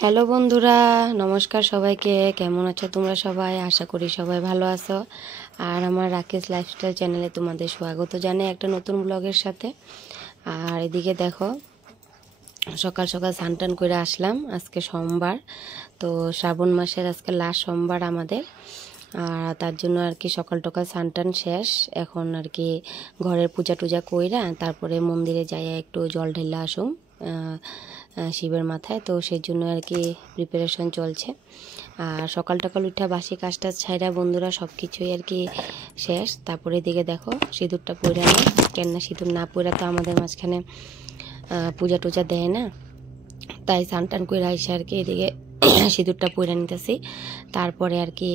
Hello বন্ধুরা, নমস্কার সবাইকে। কেমন আছো তোমরা সবাই? আশা করি সবাই ভালো আছো। আর আমার রাকেশ লাইফস্টাইল চ্যানেলে তোমাদের স্বাগত জানাই একটা নতুন ব্লগের সাথে। আর এদিকে দেখো, সকাল সকাল স্নান করে আসলাম। আজকে সোমবার, তো শ্রাবণ মাসের আজকে লাস্ট সোমবার আমাদের। আর তার জন্য আর কি সকাল টকাল স্নান শেষ। এখন আর কি ঘরের পূজা টুজা কইরা তারপরে মন্দিরে যাই একটু জল ঢেলে আসুম শিবের মাথায়। তো সেই জন্য আর কি প্রিপারেশন চলছে। আর সকাল টকাল উঠা বাসি কাজটা ছাইরা বন্ধুরা সব কিছুই আর কি শেষ। তারপরে এদিকে দেখো সিঁদুরটা পরে নেই, কেননা সিঁদুর না পরে তো আমাদের মাঝখানে পূজা টুজা দেয় না। তাই স্নান করে আইসে আর কি এদিকে সিঁদুরটা পরে নিতেছি। তারপরে আর কি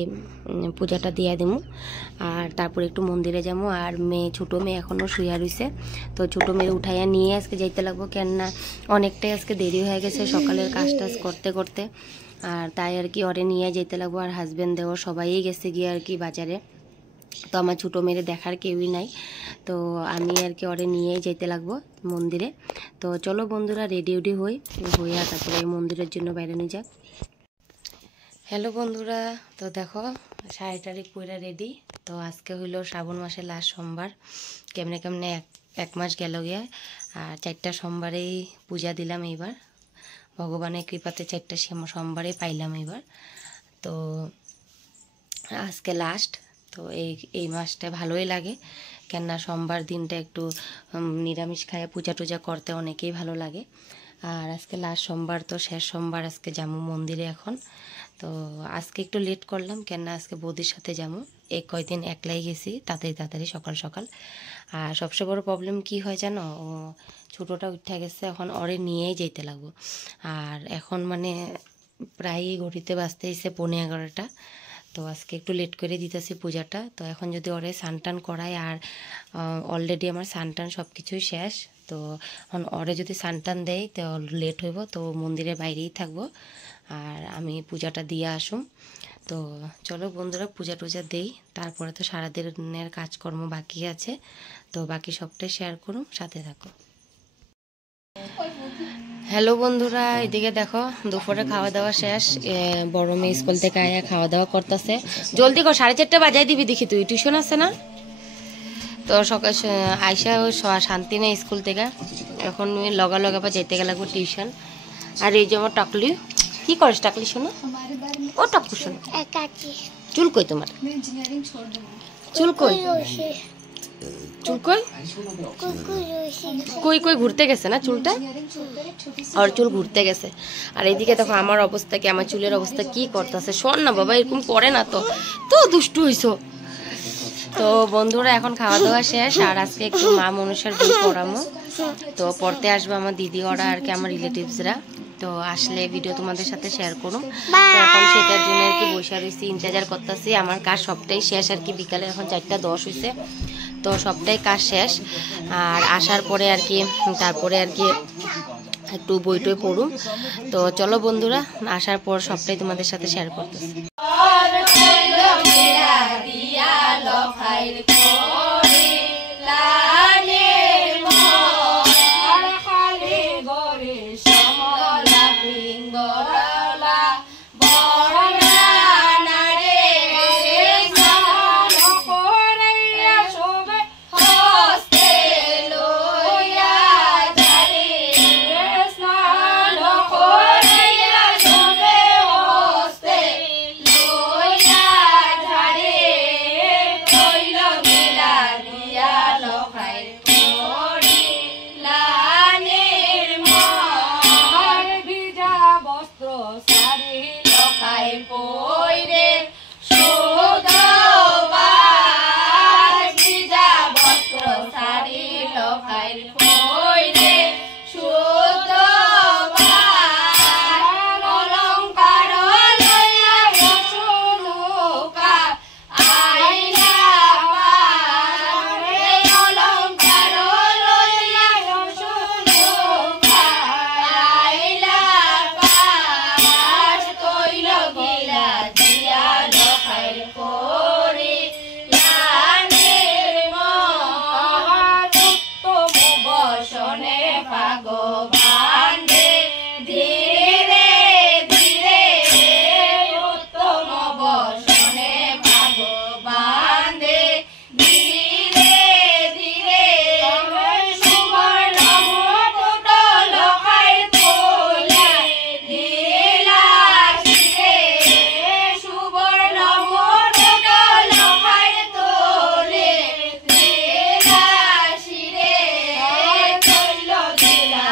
পূজাটা দিয়ে দেবো। আর তারপরে একটু মন্দিরে যাবো। আর ছোটো মেয়ে এখনও শুয়ে রয়েছে, তো ছোটো মেয়ে উঠাইয়া নিয়ে আজকে যাইতে লাগবো, কেননা অনেকটাই আজকে দেরি হয়ে গেছে সকালের কাজ টাজ করতে করতে। আর তাই আর কি ওরে নিয়ে যেতে লাগবো। আর হাজব্যান্ড দেওয়া সবাই গেছে গিয়ে আর কি বাজারে। তো আমার ছোটো মেয়েরে দেখার কেউই নাই, তো আমি আর কি ওরে নিয়েই যেতে লাগবো মন্দিরে। তো চলো বন্ধুরা, রেডি হইয়া তারপরে মন্দিরের জন্য বাইরে নিয়ে যাক। হ্যালো বন্ধুরা, তো দেখো শাড়ি টাড়ি পরে রেডি। তো আজকে হইলো শ্রাবণ মাসের লাস্ট সোমবার। কেমনে কেমনে এক মাস গেল গিয়া। আর 4টা সোমবারেই পূজা দিলাম এইবার। ভগবানের কৃপাতে 4টা সোমবারে পাইলাম এইবার। তো আজকে লাস্ট। তো এই মাসটা ভালোই লাগে, কেননা সোমবার দিনটা একটু নিরামিষ খায় পূজা টুজা করতে অনেকেই ভালো লাগে। আর আজকে লাস্ট সোমবার, তো শেষ সোমবার আজকে যাবো মন্দিরে এখন। তো আজকে একটু লেট করলাম, কেননা আজকে বৌদির সাথে যাবো। কয়দিন একলাই গেছি তাড়াতাড়ি সকাল সকাল। আর সবচেয়ে বড় প্রবলেম কি হয় জানো, ও ছোটোটা উঠে গেছে, এখন ওরে নিয়েই যেতে লাগবো। আর এখন মানে প্রায়ই ঘড়িতে বাজতেইছে 11:15। তো আজকে একটু লেট করে দিতেছি পূজাটা। তো এখন যদি ওরে স্নান করাই, আর অলরেডি আমার স্নান সব কিছুই শেষ। তো এখন ওরে যদি স্নান দেয় তো লেট হইব, তো মন্দিরের বাইরেই থাকবো। আর আমি পূজাটা দিয়ে আসুম। তো চলো বন্ধুরা, পূজা টুজা দেই, তারপরে তো সারাদিনের কাজকর্ম বাকি আছে। তো বাকি সবটাই শেয়ার করুন, সাথে থাকো। হ্যালো বন্ধুরা, এদিকে দেখো দুপুরে খাওয়া দাওয়া শেষ। বড় মেয়ে স্কুল থেকে আয়া খাওয়া দাওয়া করতেছে। জলদি কর, 4:30 বাজাই দিবি দেখি, তুই টিউশন আছে না? তো সকাল আইসা শান্তি নেই স্কুল থেকে, এখন লগা বা যেতে গেলে টিউশন। আর এই যে আমার টাকলি, কি করিস টাকলি শোনো? ও টাকু শোনো, চুল কই তোমার? চুল কই? চুল কই? কই কই ঘুরতে গেছে না চুলটা? আর চুল ঘুরতে গেছে। আর এইদিকে দেখো আমার অবস্থা কি, আমার চুলের অবস্থা কি করতেছে। শোন না বাবা, এরকম করে না, তো তো দুষ্টু হইছো। তো বন্ধুরা এখন খাওয়া দাওয়া শেষ। আর আজকে একটু মা মনসার বই পড়ামো। তো পড়তে আসবো আমার দিদি ওরা আর কি, আমার রিলেটিভসরা। তো আসলে ভিডিও তোমাদের সাথে শেয়ার করুন। তো এখন সেটার জন্য আর কি বসে রয়েছি, ইন্তজার করতেছি। আমার কাজ সবটাই শেষ আর কি, বিকালে এখন 4:10 হয়েছে। তো সবটাই কাজ শেষ। আর আসার পরে আর কি তারপরে আর কি একটু বই টই পড়ুন। তো চলো বন্ধুরা, আসার পর সবটাই তোমাদের সাথে শেয়ার করতেছি। ভগবান রে ধীরে ধীরে উত্তম বসনে ভগবান রে ধীরে ধীরে সুবর্ণ মুকুট লখাই তোলে দিলা শিরে সুবর্ণ মুকুট লখাই তোলে দিলা শিরে চৈল দিলা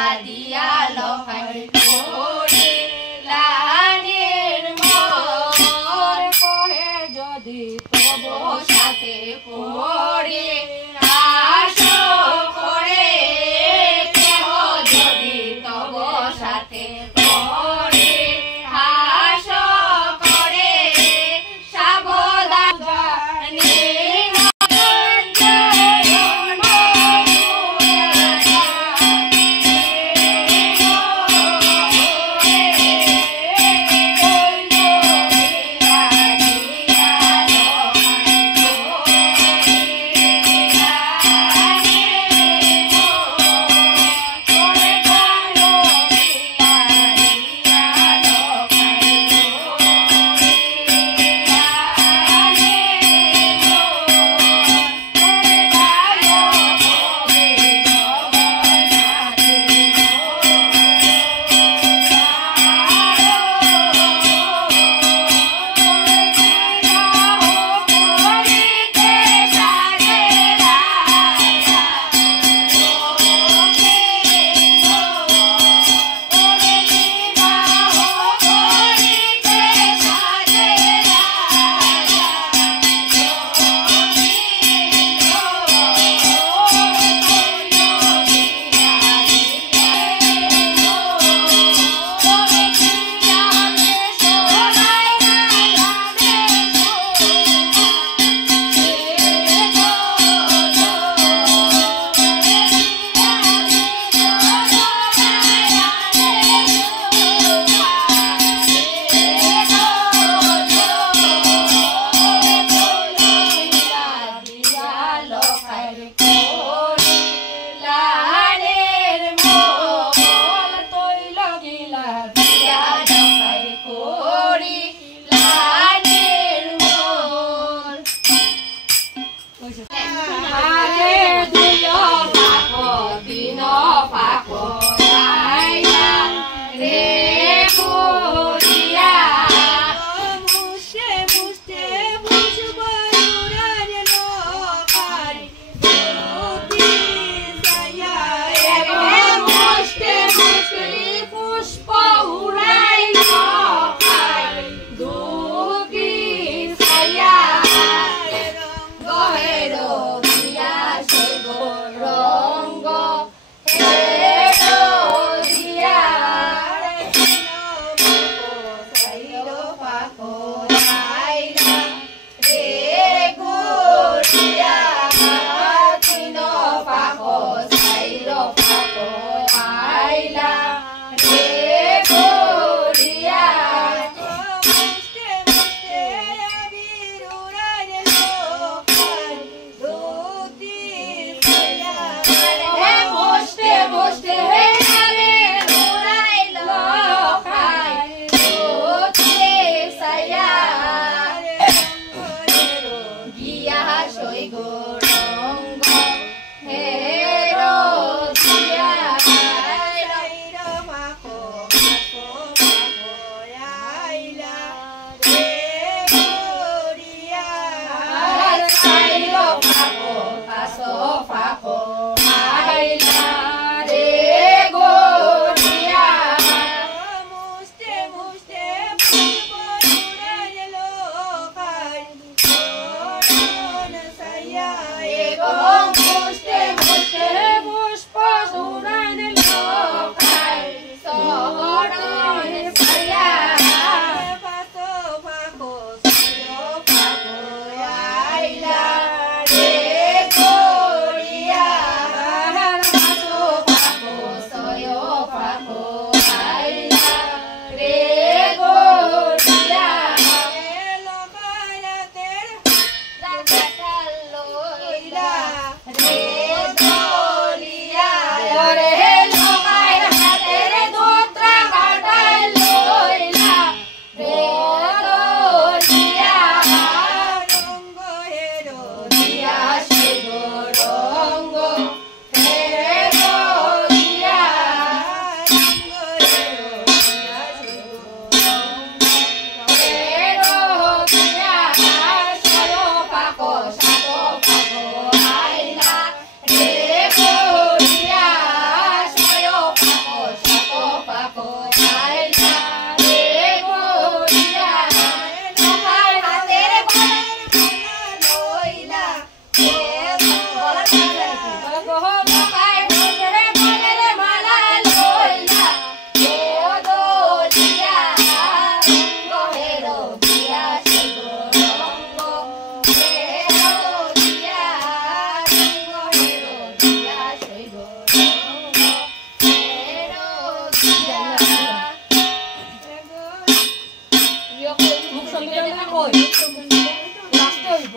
লাস্টে হইব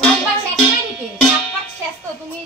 সাত পাক শেষ নাই নেকি সাত পাক শেষ তো তুমি